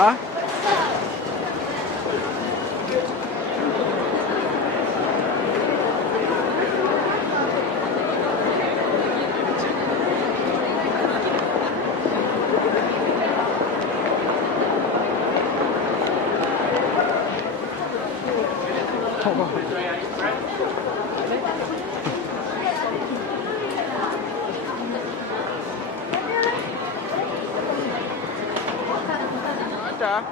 Hah? Ada.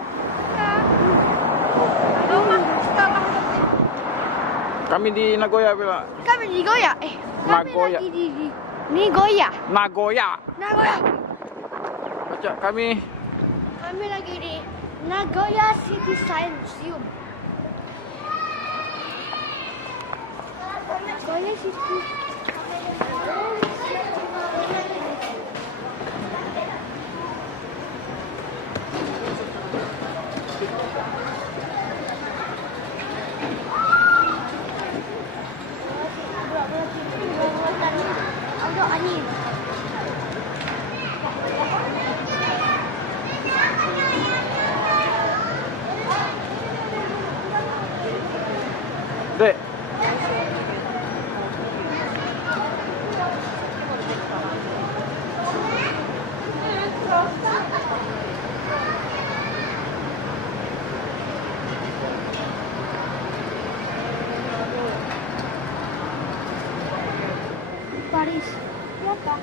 Kami di Nagoya bila. Kami di Goya. Kami Nagoya. lagi di Nigoya. Nagoya. Nagoya. Baca kami. Kami lagi di Nagoya City Science Museum. Nagoya City. Ada anime. Dek. Paris. Siapa?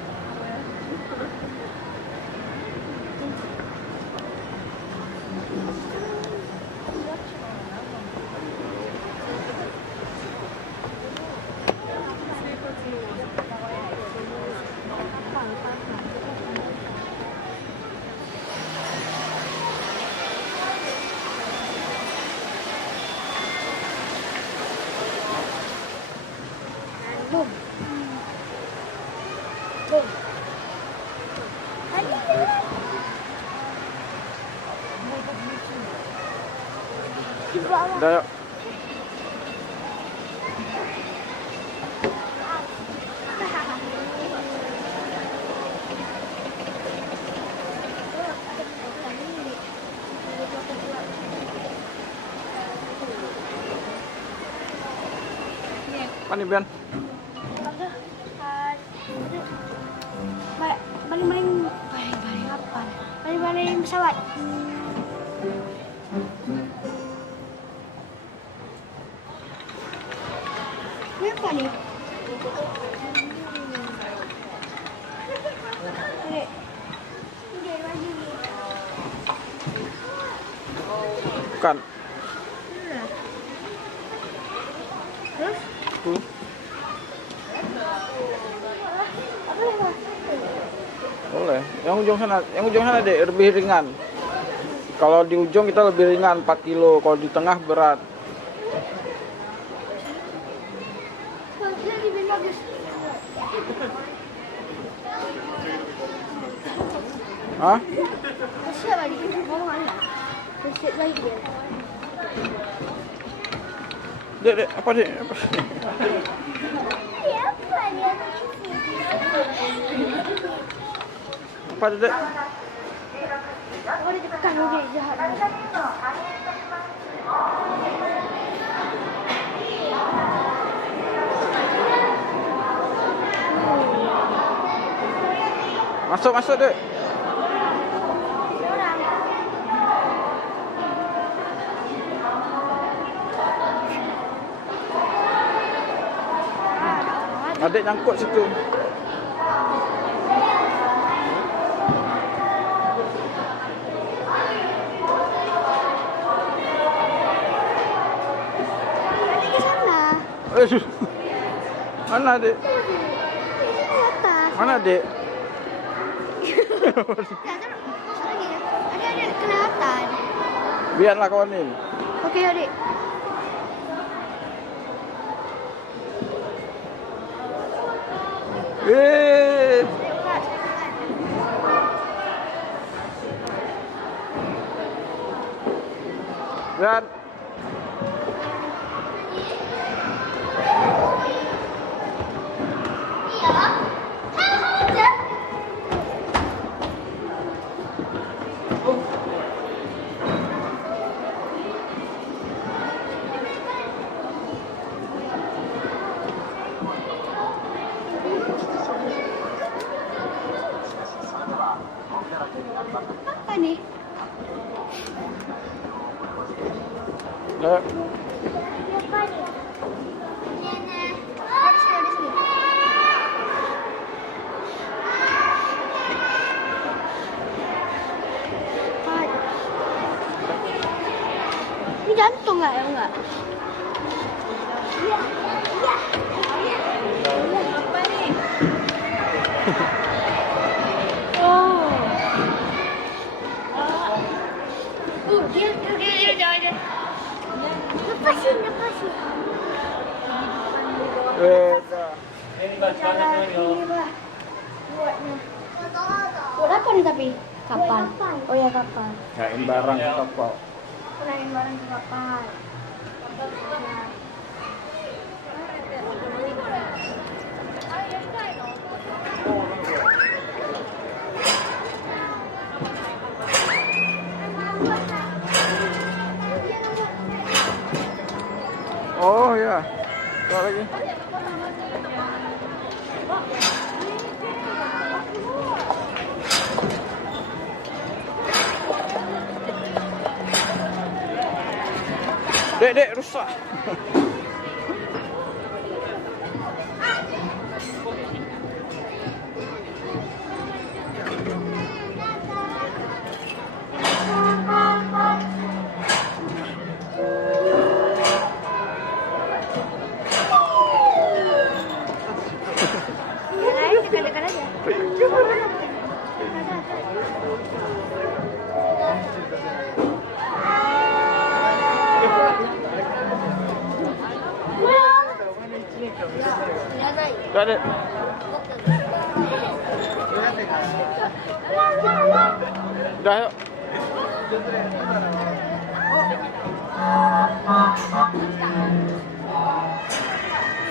Boom. Boom. Dah yuk. Apa nih, Bian? Baling-baling apa? Baling-baling pesawat. Ini apa nih? Dek. Dek, baju ni. Bukan. Terus? Tuh. Apa lagi? Boleh. Yang ujung sana dek lebih ringan. Kalau di ujung kita lebih ringan 4 kilo. Kalau di tengah berat. Dia lebih bagus. Hah? Siap lagi. Ngomong ada. Siap lagi dia. Dek, apa dek? Apa? Siapa dia? Apa dek? Oh, dia tekan dia jahat. Masuk dek. Adik nyangkut situ. Adik ke sana. Mana adik? Di atas. Mana adik? Adik kelihatan. Biarlah kawanin. Okey, adik. Dan Eh, Apa ni? Ini. Oh, di sini, di sini. Ini gantung nggak ya enggak? Iya. Iya. Apa nih? Oh. Dia. Lepasin. beda. Jalan ini, Pak. Buatnya. Buat apa nih tapi? Kapal. Oh ya kapal. Kain barang ke kapal. Naik barang ke kapal. Oh ya. Apa lagi? Dek, rusak. Dekat-dekat aja. Dah, Dek. Dah, yuk.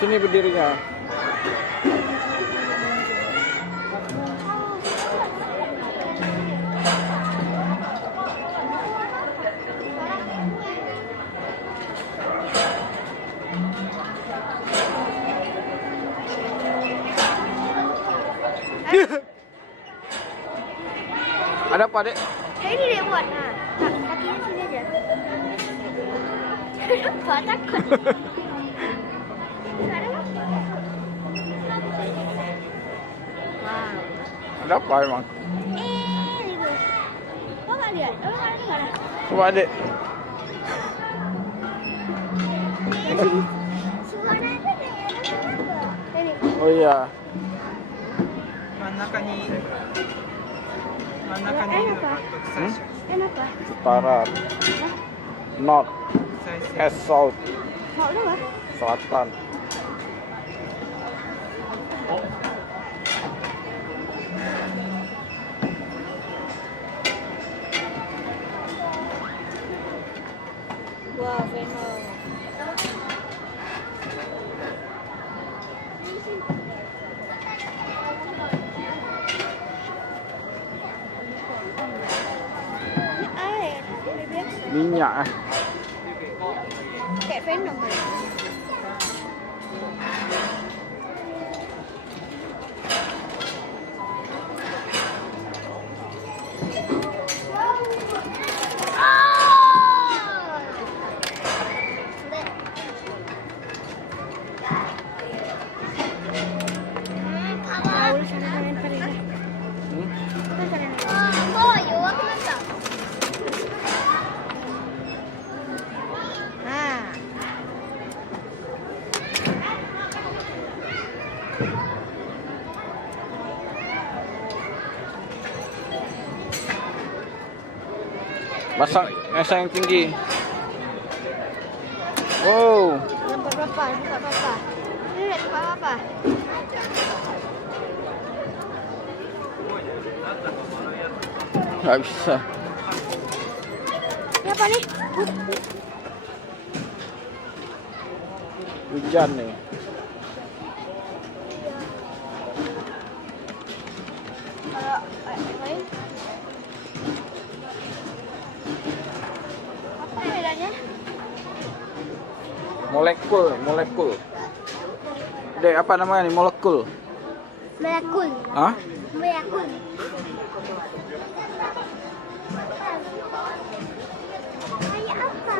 Sini berdirinya. Ada apa, Dek? Ya ini dia buat. Nah, kakinya sini aja. Pak takut. Nggak ada apa? Wow. Ada apa emang? Itu. Kok nggak lihat? Oh, nggak ada. Coba, Dek. Suara ada deh. Ini. Oh iya. 真ん中にいるのが最初 Kenapa? Utara. North. 最初 East, South. Mau lu nggak? Selatan. Wah, Venom. Ini air, udah biasa. Minyak. Kayak Venom. Pasang yang tinggi. Wow. Tempat papa, tempat papa. Ini lihat tempat papa. Nggak bisa. Ini apa nih? Hujan nih. Kalau yang lain? Apa bedanya? Molekul. Dek, apa namanya nih? Molekul. Molekul. Hah? Molekul. Kayak apa?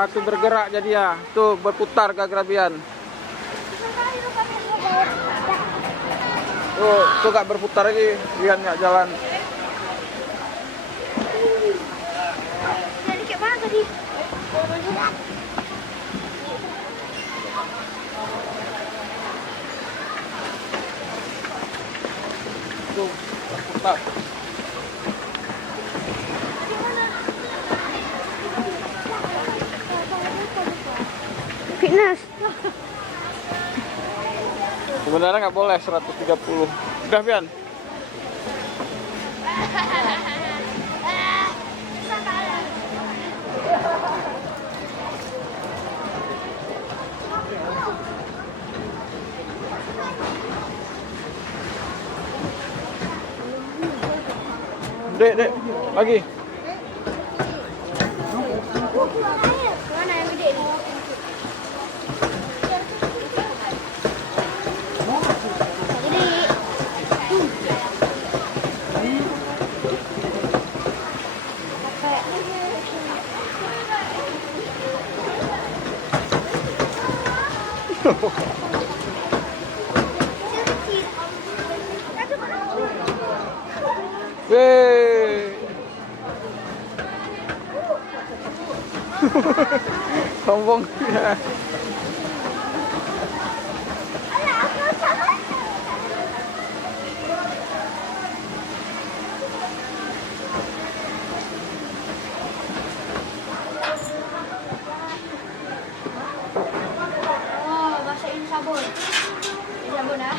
Ah, tuh bergerak jadi ya. Tuh berputar gara-gara tuh gak berputar lagi, Bian nggak jalan. Jadi kayak mana tadi? Tuh berputar. Fitness. Sebenarnya nggak boleh 130. Udah, Bian. Dek, lagi. Mana yang gede nih? Yeay. Sombong. Oh, basahin sabun. Sabun ah.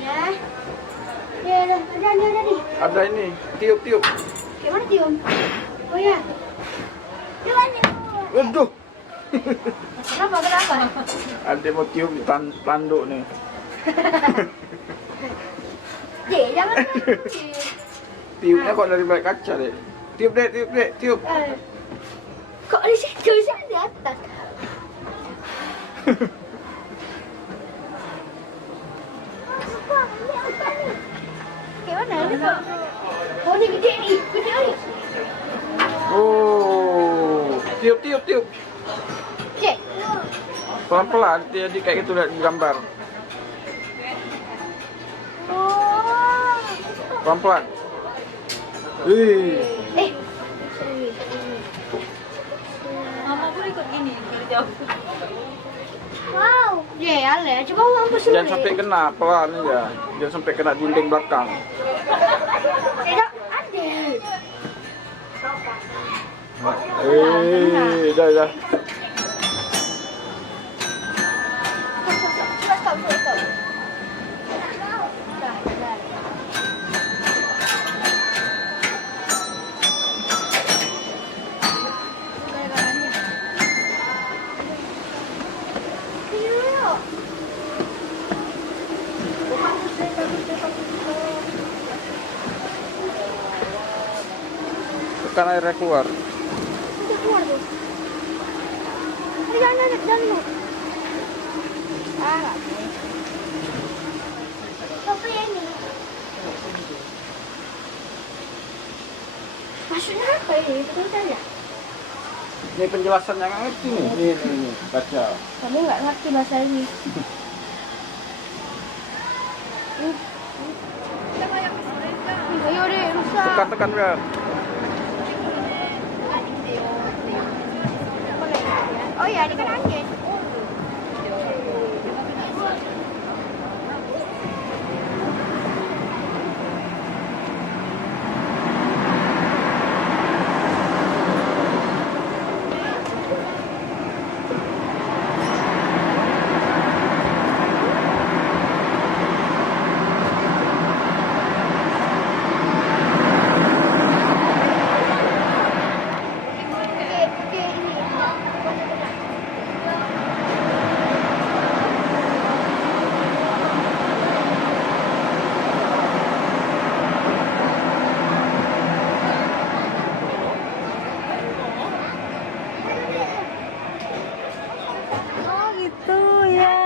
Ya. Ya, ada nih. Ada ini, tiup. Gimana tium? Oh ya. Aduh. Kenapa? Ada mau tiup di tanduk nih. Dek, jangan. Tiupnya kok dari balik kaca, Dek. Tiup, Dek, tiup. Kok di situ sih di atas? Gimana ini kok? Oh ini gede nih. Oh, tiup. Cek. Pelan-pelan, jadi kayak gitu lihat di gambar. Oh. Pelan-pelan. Wih. Mama pun ikut gini dari jauh. Wow. Ya, Ale, coba mampus dulu. Jangan sampai kena, pelan aja. Jangan sampai kena dinding belakang. Tidak ada. Dah. Stop. Tekan airnya keluar. Udah keluar tuh. Jangan lu. Nggak boleh. Apa ini? Maksudnya apa ini? Betul ya? Ini penjelasan yang nggak ngerti nih. Nih, baca. Kamu nggak ngerti bahasa ini. Ayo deh, rusak. Tekan ya. Oh ya, ini kan angin. Oh gitu ya.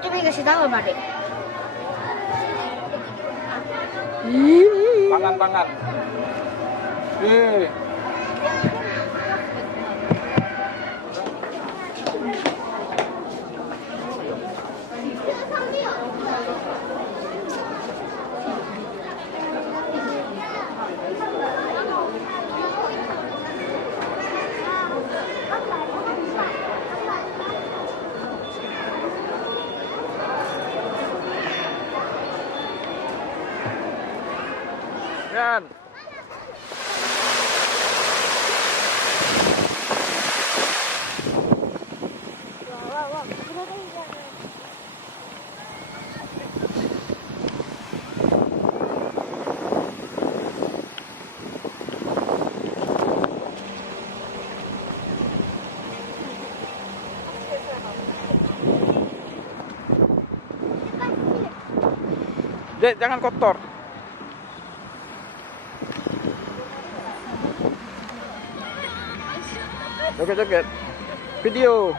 Coba kasih tahu, Adik. Tangan. Eh, kan. Wow. Udah deh, jangan. Dek, jangan kotor. Joget-joget. Video.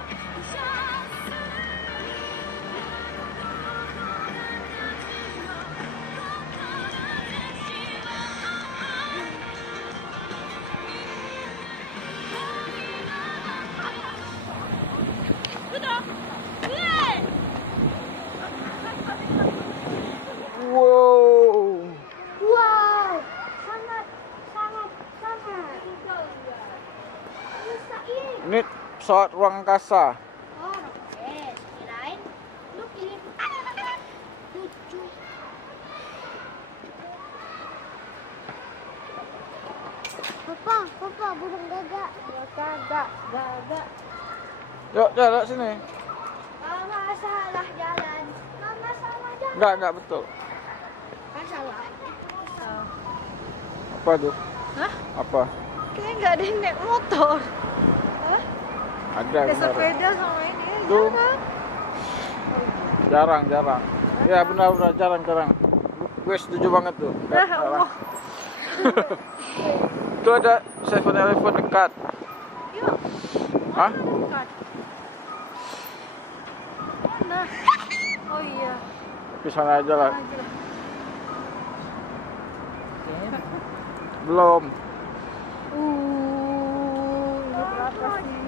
Wow. Wow, sangat. Bisa ini. Ini pesawat ruang angkasa. Oh, roket. Kirain lu kirim lucu. Papa, burung gagak. Ya kagak, gagak. Yuk, jalan sini. Mama salah jalan. Mama salah jalan. Enggak betul. Kan salah. Apa tuh? Hah? Apa? Kayaknya nggak ada yang naik motor. Hah? Ada Naik benar. sepeda sama ini ya, Tuh. jarang. Jarang. Ya benar jarang. Gue setuju banget tuh. Ya Jarang. Allah. Itu ada 7-Eleven dekat. Yuk. Hah? Mana dekat? Mana? Oh iya. Di sana aja lah. Aja. Belum. Ini berapa sih?